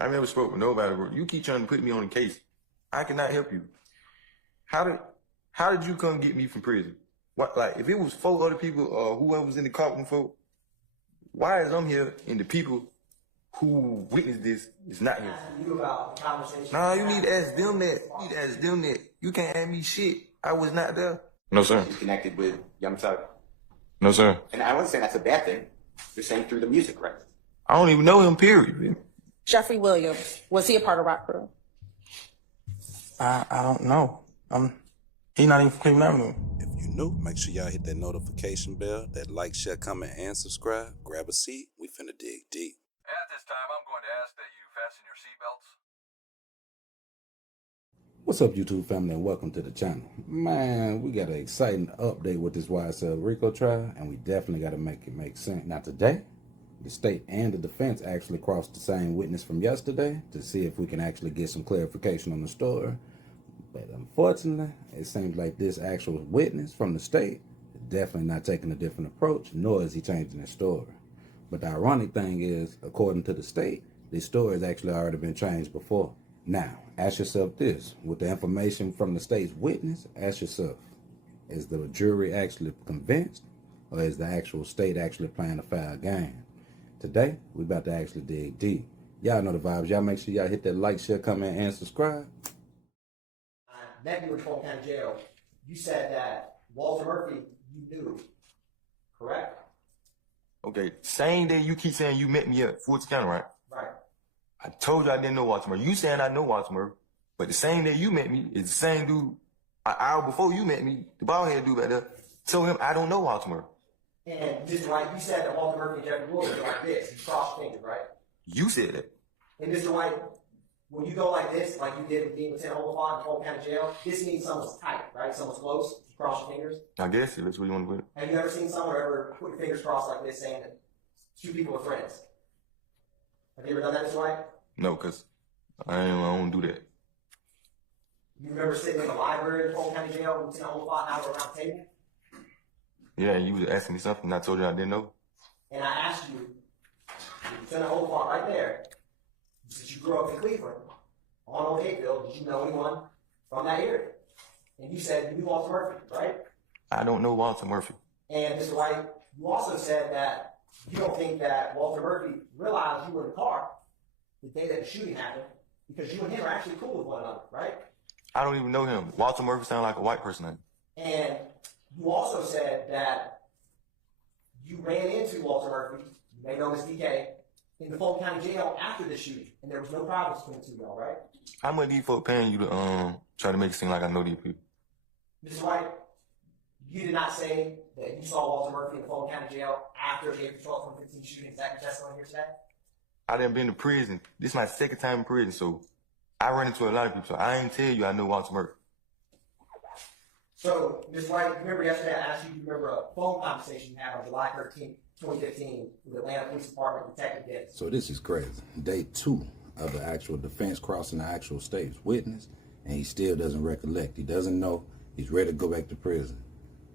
I never spoke with nobody, bro. You keep trying to put me on the case. I cannot help you. How did you come get me from prison? What, like, if it was 4 other people or whoever was in the courtroom for, why is I'm here and the people who witnessed this is not here? You about the conversation. Nah, you need to ask them that. You need to ask them that. You can't ask me shit. I was not there. No, sir. He's connected with Young Thug. No, sir. And I wasn't saying that's a bad thing. You're saying through the music, right? I don't even know him, period. Jeffrey Williams, was he a part of Rock Crew? I don't know. He's not even from Cleveland Avenue. If you're new, make sure y'all hit that notification bell, that like, share, comment, and subscribe. Grab a seat. We finna dig deep. At this time, I'm going to ask that you fasten your seatbelts. What's up, YouTube family, and welcome to the channel. Man, we got an exciting update with this YSL Rico trial, and we definitely got to make it make sense. Now today, the state and the defense actually crossed the same witness from yesterday to see if we can actually get some clarification on the story. But unfortunately, it seems like this actual witness from the state is definitely not taking a different approach, nor is he changing his story. But the ironic thing is, according to the state, this story has actually already been changed before. Now, ask yourself this. With the information from the state's witness, ask yourself, is the jury actually convinced, or is the actual state actually playing a foul game? Today, we're about to actually dig deep. Y'all know the vibes. Y'all make sure y'all hit that like, share, comment, and subscribe. I met you in Fulton County Jail. You said that Walter Murphy, you knew, correct? Okay, same day you keep saying you met me at Fulton County, right? Right. I told you I didn't know Walter Murphy. You saying I know Walter Murphy, but the same day you met me is the same dude an hour before you met me, the bald head dude back there, told him I don't know Walter Murphy. And Mr. White, you said that Walter Murphy and Jeffrey Williams are like this. You cross your fingers, right? You said that. And Mr. White, when you go like this, like you did with being Lieutenant Oliphant in Fulton County Jail, this means someone's tight, right? Someone's close. You cross your fingers. I guess if that's what you want to put it. Have you ever seen someone ever put your fingers crossed like this saying that two people are friends? Have you ever done that, Mr. White? No, because I don't do that. You remember sitting in the library in Fulton County Jail with Lieutenant Oliphant and I were around the table? Yeah, you was asking me something and I told you I didn't know. And I asked you, Lieutenant Oliphant right there, you said you grew up in Cleveland, on Old Hayfield, did you know anyone from that area? And you said you knew Walter Murphy, right? I don't know Walter Murphy. And Mr. White, you also said that you don't think that Walter Murphy realized you were in the car the day that the shooting happened because you and him are actually cool with one another, right? I don't even know him. Walter Murphy sounds like a white person name. And you also said that you ran into Walter Murphy, you may know him as DK, in the Fulton County Jail after the shooting, and there was no problems between the two of y'all, right? How much these folks paying you to try to make it seem like I know these people? Mr. White, you did not say that you saw Walter Murphy in the Fulton County Jail after the April 12, 2015 shooting. Is that your testimony here today? I done been to prison. This is my second time in prison, so I run into a lot of people. So I ain't tell you I know Walter Murphy. So, Ms. White, remember yesterday I asked you to remember a phone conversation you had on July 13, 2015 with Atlanta Police Department Detective Dennis. So this is crazy. Day 2 of the actual defense crossing the actual state's witness, and he still doesn't recollect. He doesn't know. He's ready to go back to prison.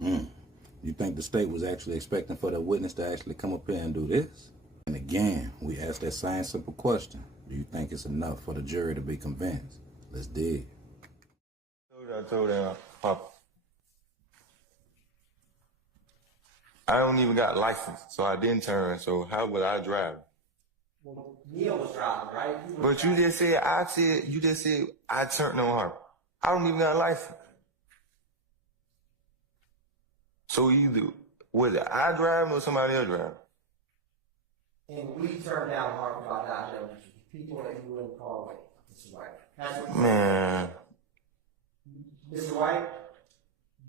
You think the state was actually expecting for the witness to actually come up here and do this? And again, we ask that same simple question. Do you think it's enough for the jury to be convinced? Let's dig. I told him, Papa, I don't even got a license, so I didn't turn, so how would I drive? Well, Neil was driving, right? But you just said I turned on her. I don't even got a license. So either, was it I driving or somebody else driving? And we turned down hard about that. People that you were in the car with. Mr. White. That's what Man. Mr. White,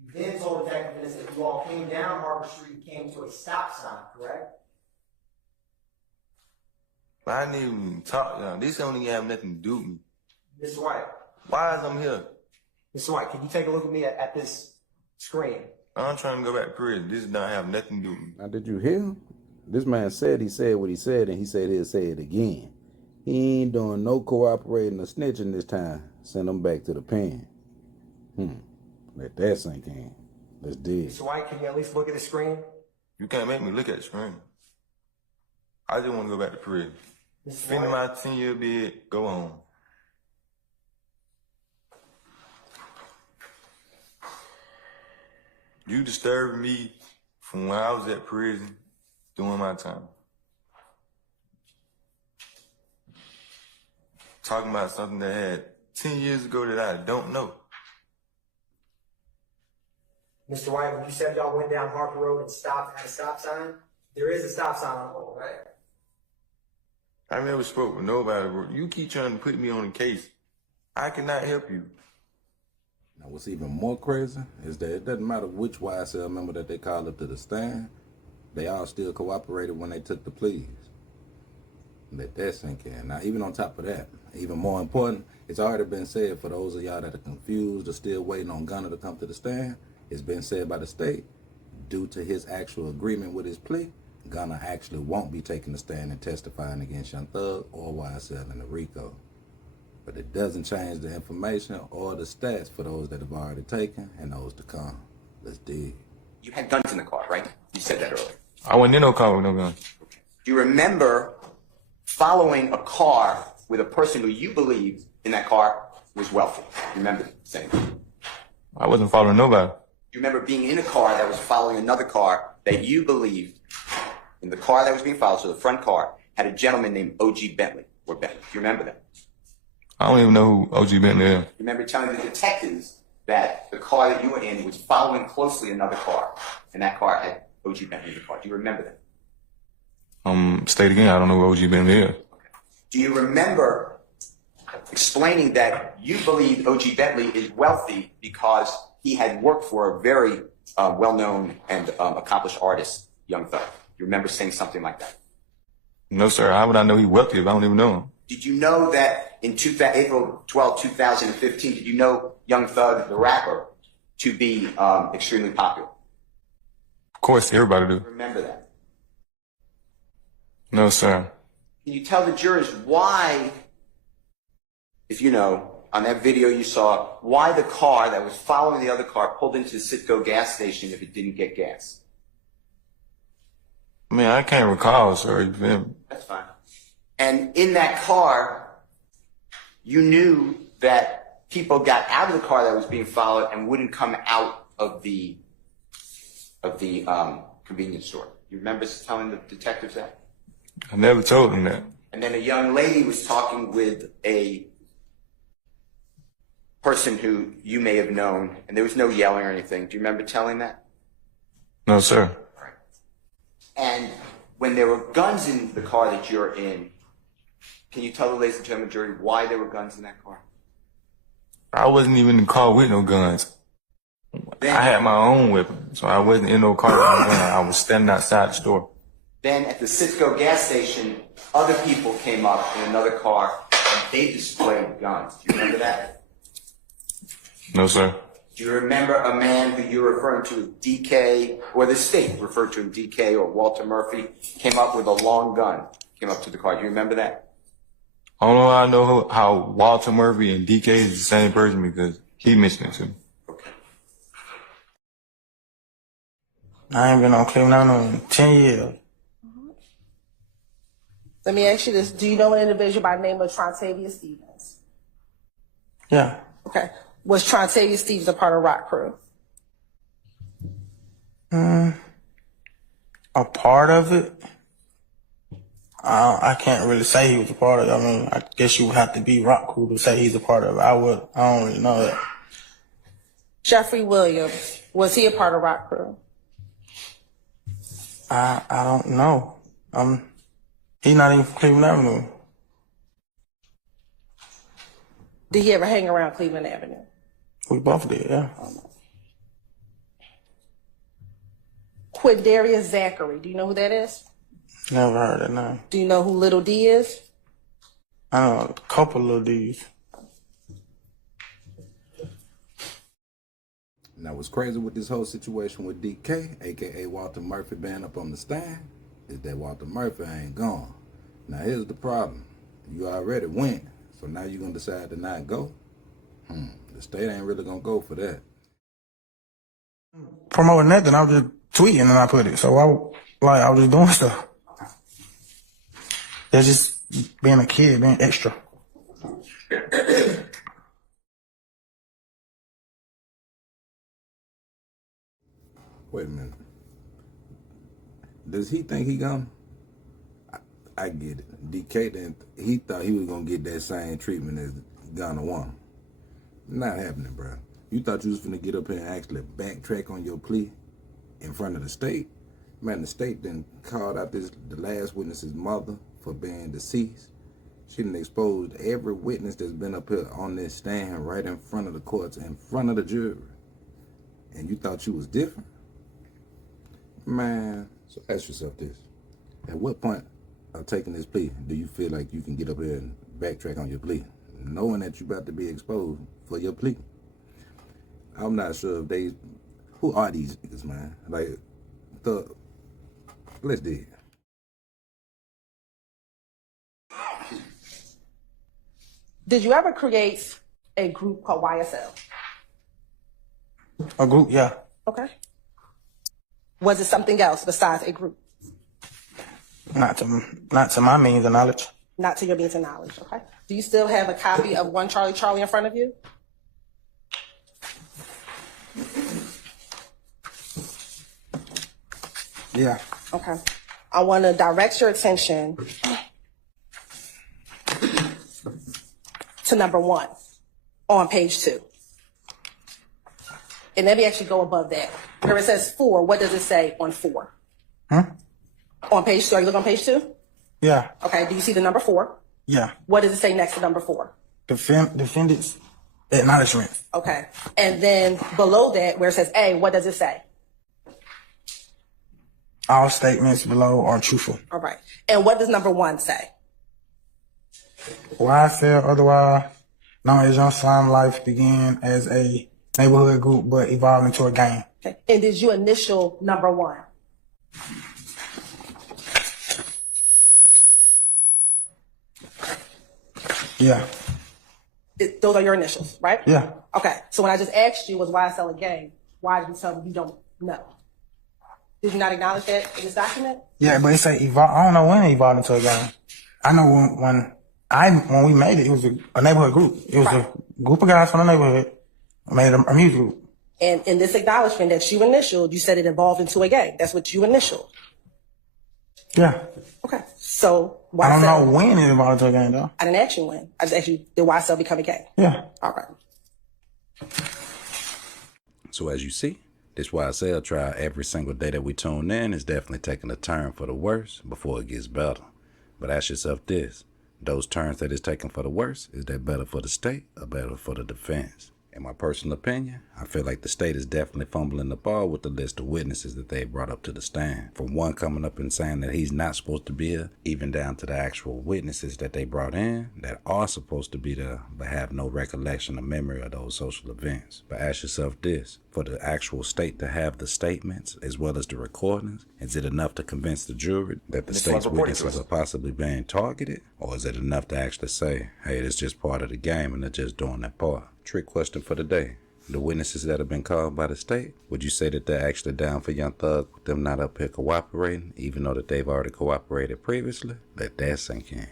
you then told Detective Dennis that you all came down Harbor Street and came to a stop sign, correct? I didn't even talk to them. This don't even have nothing to do with me. Mr. White. Why is I'm here? Mr. White, can you take a look at me at this screen? I'm trying to go back to prison. This don't have nothing to do with me. Now, did you hear him? This man said he said what he said, and he said he'll say it again. He ain't doing no cooperating or snitching this time. Send him back to the pen. Let that sink in. Let's dig. Mr. White, can you at least look at the screen? You can't make me look at the screen. I just want to go back to prison. Finish my 10-year bid, go home. You disturbed me from when I was at prison doing my time. Talking about something that had 10 years ago that I don't know. Mr. White, when you said y'all went down Harper Road and stopped at a stop sign, there is a stop sign on the pole, right? I never spoke with nobody, bro. You keep trying to put me on a case. I cannot help you. Now, what's even more crazy is that it doesn't matter which YSL member that they called up to the stand, they all still cooperated when they took the pleas. Let that sink in. Now, even on top of that, even more important, it's already been said for those of y'all that are confused or still waiting on Gunner to come to the stand, it's been said by the state, due to his actual agreement with his plea, Gunner actually won't be taking the stand and testifying against Young Thug or YSL in the RICO. But it doesn't change the information or the stats for those that have already taken and those to come. Let's dig. You had guns in the car, right? You said that earlier. I wasn't in no car with no gun. Do you remember following a car with a person who you believed in that car was wealthy? You remember saying that? I wasn't following nobody. You remember being in a car that was following another car that you believed in the car that was being followed, so the front car, had a gentleman named O.G. Bentley, or Bentley. Do you remember that? I don't even know who O.G. Bentley is. You remember telling the detectives that the car that you were in was following closely another car, and that car had O.G. Bentley in the car. Do you remember that? State again, I don't know who O.G. Bentley is. Okay. Do you remember explaining that you believe O.G. Bentley is wealthy because he had worked for a very well-known and accomplished artist, Young Thug? You remember saying something like that? No, sir. How would I know he's wealthy if I don't even know him? Did you know that in April 12, 2015, did you know Young Thug, the rapper, to be extremely popular? Of course, everybody do. Remember that? No, sir. Can you tell the jurors why, if you know, on that video you saw, why the car that was following the other car pulled into the Citgo gas station if it didn't get gas? I mean, I can't recall, sir. You feel me? That's fine. And in that car, you knew that people got out of the car that was being followed and wouldn't come out of the convenience store. You remember telling the detectives that? I never told him that. And then a young lady was talking with a person who you may have known, and there was no yelling or anything. Do you remember telling that? No, sir. And when there were guns in the car that you're in, can you tell the ladies and gentlemen jury why there were guns in that car? I wasn't even in the car with no guns. I had my own weapon, so I wasn't in no car with no gun. I was standing outside the store. Then at the Citgo gas station, other people came up in another car and they displayed guns. Do you remember that? No, sir. Do you remember a man who you're referring to as DK, or the state referred to him DK or Walter Murphy, came up with a long gun, came up to the car? Do you remember that? I don't know how I know how Walter Murphy and DK is the same person because he mentioned it to me. Okay. I ain't been on Cleveland in 10 years. Let me ask you this. Do you know an individual by the name of Trontavia Stevens? Yeah. Okay. Was Trontavia Stevens a part of Rock Crew? A part of it? I can't really say he was a part of it. I mean, I guess you would have to be Rock Crew to say he's a part of it. I don't really know that. Jeffrey Williams, was he a part of Rock Crew? I don't know. He's not even from Cleveland Avenue. Did he ever hang around Cleveland Avenue? We both did, yeah. Quindarius Zachary, do you know who that is? Never heard that name. Do you know who Little D is? I know a couple of little D's. Now, what's crazy with this whole situation with DK, aka Walter Murphy, being up on the stand, is that Walter Murphy ain't gone. Now, here's the problem. You already went, so now you're going to decide to not go? The state ain't really going to go for that. Promoting that, then I was just tweeting and I put it. So I was just doing stuff. It's just being a kid, being extra. Wait a minute. Does he think he gonna? I get it. DK didn't. He thought he was gonna get that same treatment as Gunna won. Not happening, bro. You thought you was finna get up here and actually backtrack on your plea in front of the state? Man, the state then called out the last witness's mother for being deceased. She done exposed every witness that's been up here on this stand right in front of the courts, in front of the jury. And you thought you was different? Man, so ask yourself this. At what point of taking this plea do you feel like you can get up here and backtrack on your plea, knowing that you're about to be exposed for your plea? I'm not sure if who are these niggas, man? Like, let's dig. Did you ever create a group called YSL? A group, yeah. Okay. Was it something else besides a group? Not to my means of knowledge. Not to your means of knowledge, okay? Do you still have a copy of One Charlie Charlie in front of you? Yeah. Okay. I want to direct your attention to number 1 on page 2. And let me actually go above that. Where it says 4, what does it say on 4? On page 2, are you looking on page 2? Yeah. Okay, do you see the number 4? Yeah. What does it say next to number 4? Defendant's acknowledgement. Okay. And then below that, where it says A, what does it say? All statements below are truthful. All right. And what does number 1 say? YSL, otherwise known as Young Slime Life, began as a neighborhood group but evolved into a gang. Okay. And did you initial number 1? Yeah. Those are your initials, right? Yeah. Okay. So when I just asked you, was YSL a gang? Why did you tell me you don't know? Did you not acknowledge that in this document? Yeah, but it say evolve. I don't know when it evolved into a gang. I know when we made it, it was a neighborhood group. It was a group of guys from the neighborhood made a music group. And in this acknowledgement that you initialed, you said it evolved into a gang. That's what you initialed. Yeah. Okay. So YSL, I don't know when it evolved into a gang though. I didn't ask you when. I just asked you, did YSL become a gang? Yeah. All right. So as you see, this YSL trial every single day that we tune in is definitely taking a turn for the worse before it gets better. But ask yourself this, those turns that it's taking for the worse, is that better for the state or better for the defense? In my personal opinion, I feel like the state is definitely fumbling the ball with the list of witnesses that they brought up to the stand. From one coming up and saying that he's not supposed to be here, even down to the actual witnesses that they brought in that are supposed to be there but have no recollection or memory of those social events. But ask yourself this, for the actual state to have the statements as well as the recordings, is it enough to convince the jury that the state's witnesses are possibly being targeted? Or is it enough to actually say, hey, it's just part of the game and they're just doing their part? Trick question for the day. The witnesses that have been called by the state, would you say that they're actually down for Young Thug with them not up here cooperating, even though that they've already cooperated previously? Let that sink in.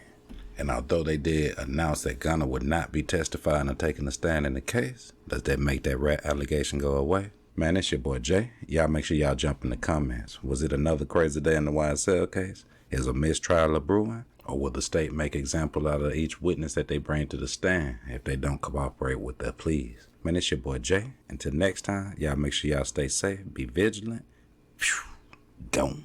And although they did announce that Gunna would not be testifying or taking a stand in the case, does that make that rat allegation go away? Man, it's your boy Jay. Y'all make sure y'all jump in the comments. Was it another crazy day in the YSL case? Is a mistrial a brewing? Or will the state make example out of each witness that they bring to the stand if they don't cooperate with their pleas? Man, it's your boy Jay. Until next time, y'all make sure y'all stay safe, be vigilant. Gone.